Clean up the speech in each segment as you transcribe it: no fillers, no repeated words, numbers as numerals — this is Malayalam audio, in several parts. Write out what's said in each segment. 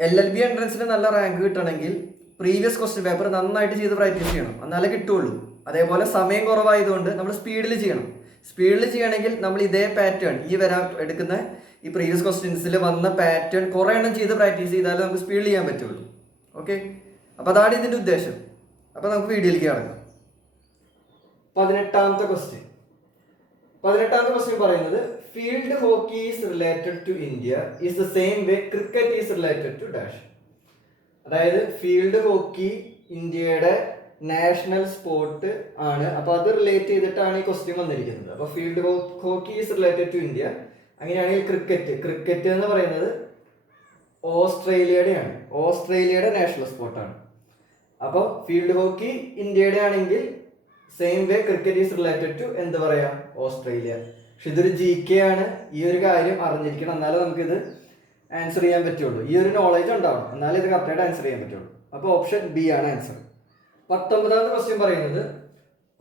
LLB എൻട്രൻസിന് നല്ല റാങ്ക് കിട്ടണമെങ്കിൽ പ്രീവിയസ് ക്വസ്റ്റ്യൻ പേപ്പർ നന്നായിട്ട് ചെയ്ത് പ്രാക്ടീസ് ചെയ്യണം, എന്നാലേ കിട്ടുള്ളൂ. അതേപോലെ സമയം കുറവായതുകൊണ്ട് നമ്മൾ സ്പീഡിൽ ചെയ്യണം. സ്പീഡിൽ ചെയ്യണമെങ്കിൽ നമ്മൾ ഇതേ പാറ്റേൺ, ഈ വരാൻ എടുക്കുന്ന ഈ പ്രീവിയസ് ക്വസ്റ്റ്യൻസിൽ വന്ന പാറ്റേൺ കുറേ എണ്ണം ചെയ്ത് പ്രാക്ടീസ് ചെയ്താലേ നമുക്ക് സ്പീഡിൽ ചെയ്യാൻ പറ്റുള്ളൂ. ഓക്കെ, അപ്പോൾ അതാണ് ഇതിൻ്റെ ഉദ്ദേശം. അപ്പോൾ നമുക്ക് വീഡിയോയിലേക്ക് കിടക്കാം. 18ാമത്തെ ക്വസ്റ്റ്യൻ പറയുന്നത് field hockey is related to India is the same way cricket is related to dash. അതായത് ഫീൽഡ് ഹോക്കി ഇന്ത്യയുടെ നാഷണൽ സ്പോർട്ട് ആണ്. അപ്പൊ അത് റിലേറ്റ് ചെയ്തിട്ടാണ് ഈ ക്വസ്റ്റ്യൻ വന്നിരിക്കുന്നത്. അപ്പൊ field hockey is related to India. അങ്ങനെയാണെങ്കിൽ ക്രിക്കറ്റ് എന്ന് പറയുന്നത് ഓസ്ട്രേലിയയുടെ നാഷണൽ സ്പോർട്ടാണ്. അപ്പോൾ ഫീൽഡ് ഹോക്കി ഇന്ത്യയുടെ ആണെങ്കിൽ same way cricket is related to എന്ത് പറയാ, ഓസ്ട്രേലിയ. പക്ഷെ ഇതൊരു GK ആണ്. ഈ ഒരു കാര്യം അറിഞ്ഞിരിക്കണം, എന്നാലേ നമുക്കിത് ആൻസർ ചെയ്യാൻ പറ്റുള്ളൂ. ഈ ഒരു നോളേജ് ഉണ്ടാവണം, എന്നാലേ ഇത് കറക്റ്റായിട്ട് ആൻസർ ചെയ്യാൻ പറ്റുള്ളൂ. അപ്പോൾ ഓപ്ഷൻ B ആണ് ആൻസർ. 19ാമത്തെ ക്വസ്റ്റ്യൻ പറയുന്നത്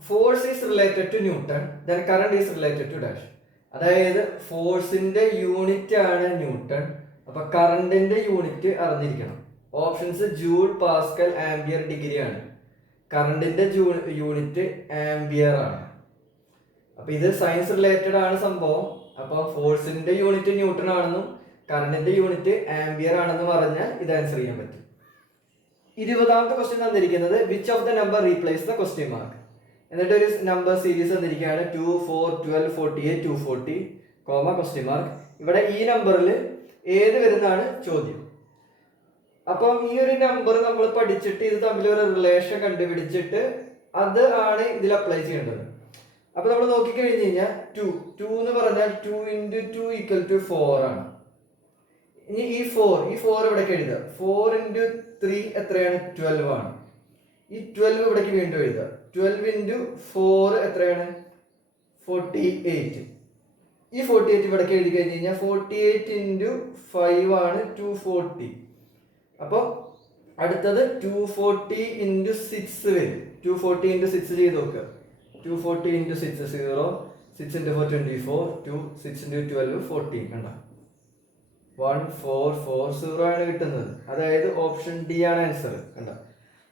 force is related to Newton then current is related to dash. അതായത് ഫോഴ്സിന്റെ യൂണിറ്റ് ആണ് ന്യൂട്ടൺ, അപ്പൊ കറണ്ടിന്റെ യൂണിറ്റ് അറിഞ്ഞിരിക്കണം. Options joule, pascal, ampere, degree ആണ്. കറണ്ടിന്റെ യൂണിറ്റ് ആംബിയർ ആണ്. അപ്പൊ ഇത് സയൻസ് റിലേറ്റഡ് ആണ് സംഭവം. അപ്പൊ ഫോഴ്സിന്റെ യൂണിറ്റ് ന്യൂട്ടൺ ആണെന്നും കറണ്ടിന്റെ യൂണിറ്റ് ആംബിയർ ആണെന്നും പറഞ്ഞാൽ ഇത് ആൻസർ ചെയ്യാൻ പറ്റും. 20ാമത്തെ ക്വസ്റ്റ്യൻ തന്നിരിക്കുന്നത് which of the number replace the question mark. എന്നിട്ട് ഒരു നമ്പർ സീരീസ് തന്നിരിക്കുകയാണ് 2, 4, 12, 48, 240, ക്വസ്റ്റ്യൻ മാർക്ക്. ഇവിടെ ഈ നമ്പറിൽ ഏത് വരുന്നതാണ് ചോദ്യം. അപ്പം ഈ ഒരു നമ്പർ നമ്മൾ പഠിച്ചിട്ട് ഇത് തമ്മിൽ ഒരു റിലേഷൻ കണ്ടുപിടിച്ചിട്ട് അത് ആണ് ഇതിൽ അപ്ലൈ ചെയ്യേണ്ടത്. അപ്പൊ നമ്മൾ നോക്കിക്കഴിഞ്ഞ് കഴിഞ്ഞാൽ 2 എന്ന് പറഞ്ഞാൽ 2 × 2 = 4 ആണ്. ഇനി ഈ 4 ഇവിടേക്ക് എഴുതുക. 4 × 3 എത്രയാണ്, 12 ആണ്. ഈ 12 ഇവിടേക്ക് വീണ്ടും എഴുതുക. 12 × 4 എത്രയാണ്, 48. ഈ 48 ഇവിടേക്ക് എഴുതി കഴിഞ്ഞ് കഴിഞ്ഞാൽ 48 × 5 ആണ് 240. അപ്പോൾ അടുത്തത് 240 × 6 വരും. 240 × 6 ചെയ്ത് നോക്കുക. 240 × 6 0, 6 × 4 24, 2 6 × 12 14. കണ്ട 1440 ആണ് കിട്ടുന്നത്. അതായത് ഓപ്ഷൻ D ആണ് ആൻസർ. കണ്ട,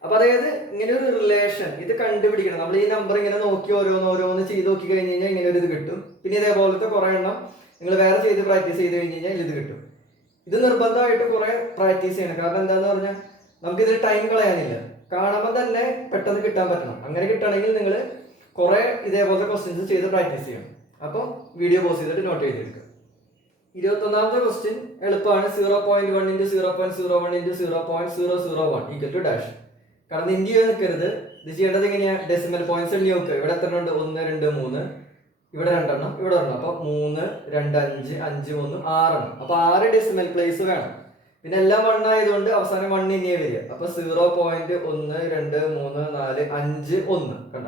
അപ്പൊ അതായത് ഇങ്ങനെ ഒരു റിലേഷൻ ഇത് കണ്ടുപിടിക്കണം. നമ്മൾ ഈ നമ്പർ ഇങ്ങനെ നോക്കി ഓരോന്ന് ചെയ്ത് നോക്കി കഴിഞ്ഞ് കഴിഞ്ഞാൽ ഇങ്ങനെ ഒരു ഇത് കിട്ടും. പിന്നെ ഇതേപോലത്തെ കുറെ എണ്ണം നിങ്ങൾ വേറെ ചെയ്ത് പ്രാക്ടീസ് ചെയ്ത് കഴിഞ്ഞ് കഴിഞ്ഞാൽ ഇത് കിട്ടും. ഇത് നിർബന്ധമായിട്ട് കുറെ പ്രാക്ടീസ് ചെയ്യണം. കാരണം എന്താന്ന് പറഞ്ഞാൽ നമുക്കിതിൽ ടൈം കളയാനില്ല. കാണുമ്പോൾ തന്നെ പെട്ടെന്ന് കിട്ടാൻ പറ്റണം. അങ്ങനെ കിട്ടണമെങ്കിൽ നിങ്ങൾ കുറെ ഇതേപോലത്തെ ക്വസ്റ്റ്യൻസ് ചെയ്ത് പ്രാക്ടീസ് ചെയ്യണം. അപ്പോൾ വീഡിയോ പോസ് ചെയ്തിട്ട് നോട്ട് ചെയ്തെടുക്കുക. 21ാമത്തെ ക്വസ്റ്റ്യൻ എളുപ്പമാണ്. 0.1 × 0.01 × 0.001 = ഡാഷ്. കാരണം ഇന്ത്യ നിൽക്കരുത്. ഇത് ചെയ്യേണ്ടത് എങ്ങനെയാ, ഡെസിമൽ പോയിന്റ്സ് എണ്ണി നോക്കുക. ഇവിടെ എത്ര ഉണ്ട്, 1, 2, 3. ഇവിടെ 2 എണ്ണം, ഇവിടെ 1. അപ്പൊ 3, 2, 5, 5, 1, 6 എണ്ണം. അപ്പൊ 6 ഡെസിമൽ പ്ലേസ് വേണം. പിന്നെ എല്ലാം 1 ആയതുകൊണ്ട് അവസാനം 1 ഇനിയേ വരിക. അപ്പൊ 0.1, 2, 3, 4, 5, 1. കണ്ട,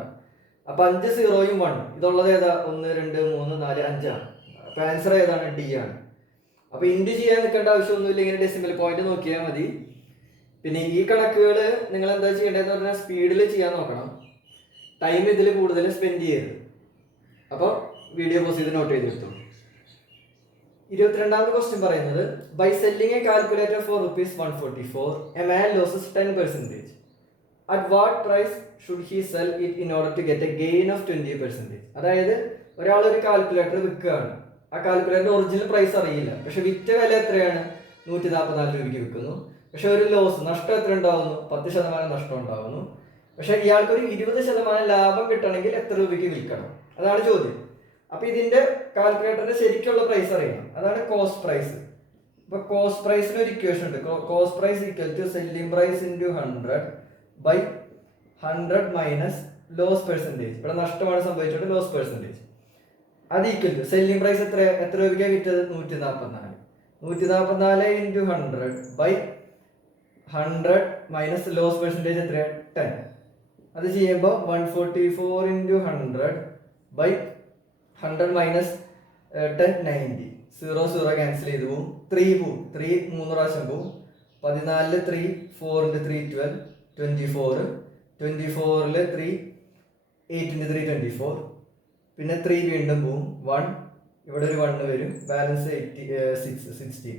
അപ്പൊ 5 0 1 ഇതുള്ളത് ഏതാ, 1, 2, 3, 4, 5 ആണ്. അപ്പൊ ആൻസർ ഏതാണ്, D ആണ്. അപ്പൊ ഇൻഡു ചെയ്യാൻ നിൽക്കേണ്ട ആവശ്യമൊന്നുമില്ല, ഇങ്ങനെ ഡെസിമൽ പോയിന്റ് നോക്കിയാൽ മതി. പിന്നെ ഈ കണക്കുകൾ നിങ്ങൾ എന്താ ചെയ്യേണ്ടതെന്ന് പറഞ്ഞാൽ സ്പീഡിൽ ചെയ്യാൻ നോക്കണം. ടൈം ഇതിൽ കൂടുതൽ സ്പെൻഡ് ചെയ്യരുത്. അപ്പോൾ വീഡിയോ പോസ് ചെയ്ത് നോട്ട് ചെയ്തെടുത്തു. 22ാമത്തെ ക്വസ്റ്റ്യൻ പറയുന്നത് by selling a calculator for ₹144 a man losses 10%. At what price should he sell it in order to get a gain of 20%. അതായത് ഒരാൾ ഒരു കാൽക്കുലേറ്റർ വിൽക്കുകയാണ്. ആ കാൽക്കുലേറ്റർ ഒറിജിനൽ പ്രൈസ് അറിയില്ല, പക്ഷെ വിറ്റ വില എത്രയാണ്, 144 രൂപയ്ക്ക് വിൽക്കുന്നു. പക്ഷെ ഒരു ലോസ്, നഷ്ടം എത്ര ഉണ്ടാവുന്നു, 10% നഷ്ടം ഉണ്ടാവുന്നു. പക്ഷെ ഇയാൾക്ക് ഒരു 20% ലാഭം കിട്ടണമെങ്കിൽ എത്ര രൂപയ്ക്ക് വിൽക്കണം, അതാണ് ചോദ്യം. അപ്പൊ ഇതിന്റെ കാൽക്കുലേറ്ററിന്റെ ശരിക്കുള്ള പ്രൈസ് അറിയണം, അതാണ് കോസ്റ്റ് പ്രൈസ്. അപ്പൊ കോസ്റ്റ് പ്രൈസിന് ഒരു ഇക്വേഷൻ ഉണ്ട്. Cost price = selling price × 100/100 minus loss percentage. ഇവിടെ നഷ്ടമാണ് സംഭവിച്ചത്, ലോസ് പെർസെന്റേജ്. അത് = സെല്ലിംഗ് പ്രൈസ് എത്ര രൂപയ്ക്കാണ് വിറ്റത്, 144. 144 × 100/100 മൈനസ് ലോസ് പെർസെന്റേജ് എത്രയാണ്, 10. അത് ചെയ്യുമ്പോൾ 144 × 100/100 മൈനസ് 10 90. 0 0 ക്യാൻസൽ ചെയ്ത് പോവും. 3 പോവും. 3 3 പ്രാവശ്യം പോവും. 14 3 4 × 3 12 24. 24 3 8 × 3 24. പിന്നെ 3 വീണ്ടും പോവും. 1 ഇവിടെ ഒരു 1 വരും. ബാലൻസ് 16.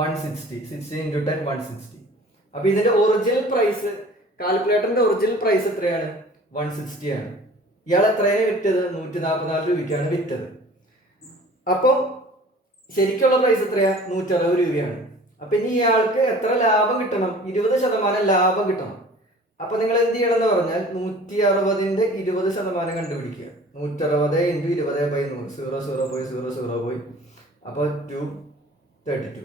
160. 60 into 10 160. അപ്പൊ ഇതിന്റെ ഒറിജിനൽ പ്രൈസ്, കാൽക്കുലേറ്ററിന്റെ ഒറിജിനൽ പ്രൈസ് എത്രയാണ്? 160 ആണ്. ഇയാൾ എത്രയാണ് വിറ്റത്? 144 രൂപയ്ക്കാണ് വിറ്റത്. അപ്പം ശരിക്കുള്ള പ്രൈസ് എത്രയാ? 160 രൂപയാണ്. അപ്പൊ ഇനി ഇയാൾക്ക് എത്ര ലാഭം കിട്ടണം? 20% ലാഭം കിട്ടണം. അപ്പൊ നിങ്ങൾ എന്ത് ചെയ്യണം എന്ന് പറഞ്ഞാൽ 160ന്റെ 20% കണ്ടുപിടിക്കുക. 160 × 20/100. 0 പോയി 0 പോയി. അപ്പോൾ 32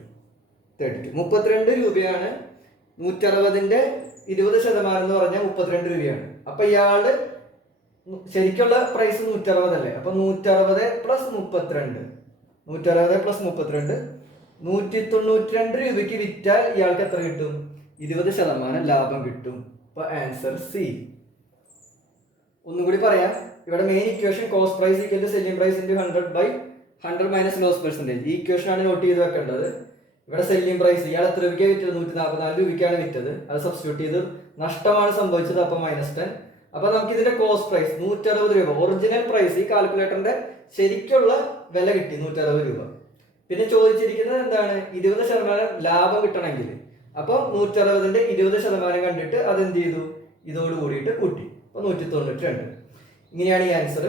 32 രൂപയാണ്. 160ന്റെ 20% എന്ന് പറഞ്ഞാൽ 32 രൂപയാണ്. അപ്പൊ ഇയാള് ശരിക്കുള്ള പ്രൈസ് 160 അല്ലേ? അപ്പൊ 160 + 32 160 + 32 192 രൂപയ്ക്ക് വിറ്റാൽ ഇയാൾക്ക് എത്ര കിട്ടും? 20% ലാഭം കിട്ടും. അപ്പൊ ആൻസർ സി. ഒന്നും കൂടി പറയാം. ഇവിടെ main equation cost price = selling price × 100/100 - loss percentage. ഈ ഇക്വേഷൻ ആണ് നോട്ട് ചെയ്ത് വെക്കേണ്ടത്. ഇവിടെ സെല്ലിംഗ് പ്രൈസ് ഇയാൾ എത്ര രൂപയ്ക്കാണ് വിറ്റത്? 144 രൂപയ്ക്കാണ് വിറ്റത്. അത് സബ്സ്റ്റിറ്റ്യൂട്ട് ചെയ്ത് നഷ്ടമാണ് സംഭവിച്ചത്. അപ്പൊ -10. അപ്പൊ നമുക്ക് ഇതിന്റെ കോസ്റ്റ് പ്രൈസ് 160 രൂപ, ഒറിജിനൽ പ്രൈസ്, ഈ കാൽക്കുലേറ്ററിന്റെ ശരിക്കുള്ള വില കിട്ടി 160 രൂപ. പിന്നെ ചോദിച്ചിരിക്കുന്നത് എന്താണ്? 20% ലാഭം കിട്ടണമെങ്കിൽ. അപ്പൊ 160ന്റെ 20% കണ്ടിട്ട് അതെന്ത് ചെയ്തു? ഇതോട് കൂടിയിട്ട് കൂട്ടി. അപ്പൊ 192. ഇങ്ങനെയാണ് ഈ ആൻസർ.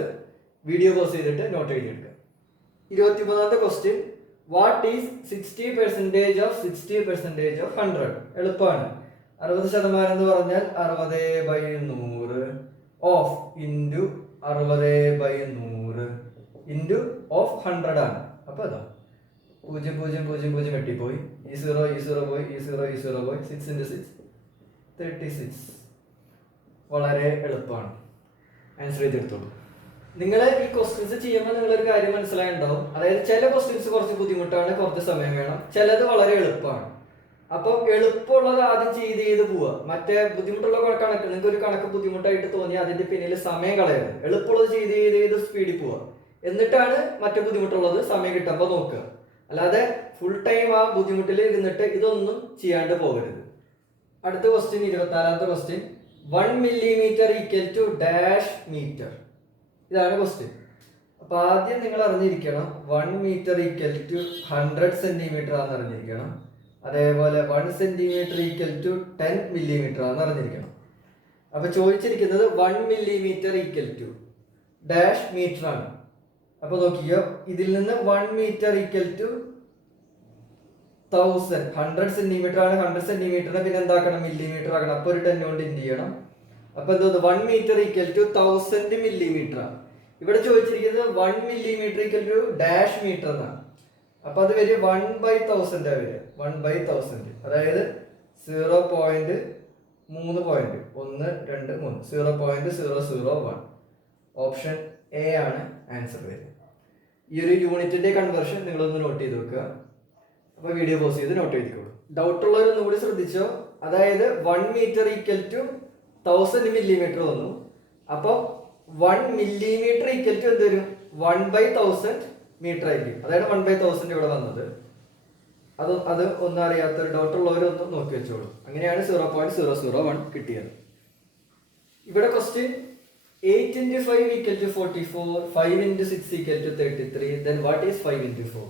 വീഡിയോ പോസ് ചെയ്തിട്ട് നോട്ട് എഴുതിയെടുക്കുക. 23ാമത്തെ question, what is 60% of 60% of 100? എളുപ്പമാണ്. 60% എന്ന് പറഞ്ഞാൽ 60/100 ഓഫ് ഇൻറ്റു 60/100 ഇൻറ്റു ഓഫ് 100 ആണ്. അപ്പൊ അതാ 0 0 0 0 വെട്ടിപ്പോയി. ഈ 0 പോയി, ഈ 0 പോയി. 6 × 6 36. വളരെ എളുപ്പമാണ്. ആൻസർ ചെയ്തെടുത്തോളൂ. നിങ്ങൾ ഈ ക്വസ്റ്റ്യൻസ് ചെയ്യുമ്പോൾ നിങ്ങളൊരു കാര്യം മനസ്സിലായിട്ടുണ്ടാവും. അതായത് ചില ക്വസ്റ്റ്യൻസ് കുറച്ച് ബുദ്ധിമുട്ടാണ്, കുറച്ച് സമയം വേണം. ചിലത് വളരെ എളുപ്പമാണ്. അപ്പൊ എളുപ്പമുള്ളത് ആദ്യം ചെയ്ത് പോവുക. മറ്റേ ബുദ്ധിമുട്ടുള്ള കണക്ക്, നിങ്ങൾക്ക് ഒരു കണക്ക് ബുദ്ധിമുട്ടായിട്ട് തോന്നി അതിന്റെ പിന്നിൽ സമയം കളയരുത്. എളുപ്പമുള്ളത് ചെയ്ത് സ്പീഡിൽ പോവുക. എന്നിട്ടാണ് മറ്റേ ബുദ്ധിമുട്ടുള്ളത് സമയം കിട്ടുമ്പോൾ നോക്കുക. അല്ലാതെ ഫുൾ ടൈം ആ ബുദ്ധിമുട്ടിൽ ഇരുന്നിട്ട് ഇതൊന്നും ചെയ്യാണ്ട് പോകരുത്. അടുത്ത ക്വസ്റ്റ്യൻ, 24ാമത്തെ ക്വസ്റ്റ്യൻ, 1 millimeter = ഡാഷ് മീറ്റർ. ഇതാണ് ക്വസ്റ്റ്യൻ. അപ്പൊ ആദ്യം നിങ്ങൾ അറിഞ്ഞിരിക്കണം 1 meter = 100 centimeter ആണെന്ന് അറിഞ്ഞിരിക്കണം. അതേപോലെ 1 centimeter = 10 millimeter ആണെന്ന് അറിഞ്ഞിരിക്കണം. അപ്പൊ ചോദിച്ചിരിക്കുന്നത് 1 millimeter = ഡാഷ് മീറ്റർ ആണ്. അപ്പൊ നോക്കിയോ, ഇതിൽ നിന്ന് 1 meter = 1000. 100 centimeter ആണ്. 100 centimeter പിന്നെ എന്താക്കണം? മില്ലിമീറ്റർ ആക്കണം. അപ്പൊ ഒരു 10 കൊണ്ട് എന്ത് ചെയ്യണം? അപ്പൊ എന്തോ 1 meter = 1000 millimeter ആണ്. ഇവിടെ ചോദിച്ചിരിക്കുന്നത് 1 millimeter = ഡാഷ് മീറ്റർ എന്നാണ്. അപ്പൊ അത് വരും 1/1000 വരിക. 1/1000 അതായത് 0.3 പോയിന്റ് 1 2 3 0.001. ഓപ്ഷൻ എ ആണ് ആൻസർ വരിക. ഈ ഒരു യൂണിറ്റിന്റെ കൺവേർഷൻ നിങ്ങളൊന്ന് നോട്ട് ചെയ്ത് വെക്കുക. അപ്പൊ വീഡിയോ പോസ് ചെയ്ത് നോട്ട് ചെയ്തിക്കോളൂ. ഡൗട്ട് ഉള്ളവരൊന്നും കൂടി ശ്രദ്ധിച്ചോ. അതായത് 1 meter = 1000 millimeter വന്നു. അപ്പൊ 1 millimeter = എന്ത് വരും? 1/1000 മീറ്റർ ആയിരിക്കും. അതായത് 1/1000 ഇവിടെ വന്നത്. അത് ഒന്നും അറിയാത്തൊരു ഡൗട്ട് ഉള്ളവരൊന്നും നോക്കി വെച്ചോളൂ. അങ്ങനെയാണ് 0.001 കിട്ടിയത്. ഇവിടെ ക്വസ്റ്റ്യൻ 8 × 5 = 44, 5 × 6 = 33. Then what is 5 × 4?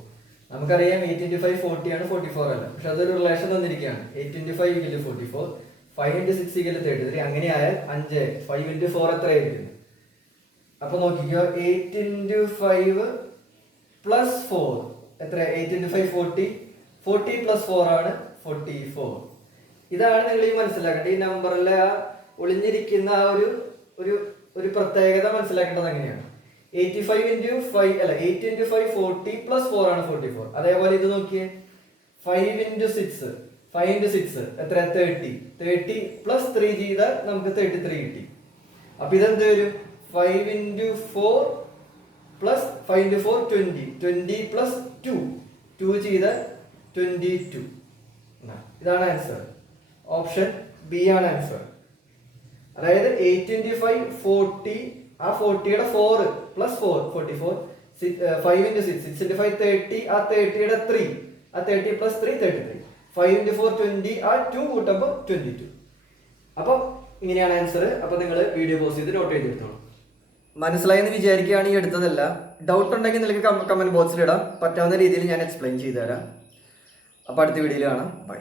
നമുക്കറിയാം 8 × 5 40 ആണ്, 44 അല്ല. പക്ഷെ അതൊരു റിലേഷൻ തന്നിരിക്കുകയാണ്. 8 × 5 = 44, 5 × 6 = 33. അങ്ങനെയായാൽ 5 5 × 4 എത്രയായിരിക്കും? അപ്പൊ നോക്കിക്കോ, 8 × 5 + 4 എത്ര? 8 × 5 40, 40 + 4 ആണ് 44. ഇതാണ് നിങ്ങൾ ഈ മനസ്സിലാക്കേണ്ടത്. ഈ നമ്പറിലെ ആ ഒളിഞ്ഞിരിക്കുന്ന ആ ഒരു പ്രത്യേകത മനസ്സിലാക്കേണ്ടത് അങ്ങനെയാണ്. 85 × 5 അല്ല 8 × 5 40 + 4 ആണ് 44. അതേപോലെ ഇത് നോക്കിയേ, 5 × 6 5 × 6 എത്ര? 30. 30 + 3 ചെയ്താൽ നമുക്ക് 33 കിട്ടി. അപ്പൊ ഇതെന്ത് വരും? 5 × 4 + 5 × 4 20, 20 + 2 2 ചെയ്താൽ 22. ഇതാണ് ആൻസർ. ഓപ്ഷൻ ബി ആണ് ആൻസർ. അതായത് 8 × 5 40, ആ 40യുടെ 4 + 4 44, 5 × 6 6 × 5 30, ആ 30യുടെ 3, ആ 30 + 3 33, 5 × 4 20, ആ 2 കൂട്ടുമ്പോൾ 22. അപ്പൊ ഇങ്ങനെയാണ് ആൻസർ. അപ്പൊ നിങ്ങൾ വീഡിയോ പോസ് ചെയ്ത് നോട്ട് ചെയ്തെടുത്തോളൂ. മനസ്സിലായെന്ന് വിചാരിക്കുകയാണ്. ഈ എടുത്തതല്ല. ഡൗട്ട് ഉണ്ടെങ്കിൽ നിങ്ങൾക്ക് കമന്റ് ബോക്സിൽ ഇടാം. പറ്റാവുന്ന രീതിയിൽ ഞാൻ എക്സ്പ്ലെയിൻ ചെയ്തു തരാം. അപ്പോൾ അടുത്ത വീഡിയോയിൽ കാണാം. ബൈ.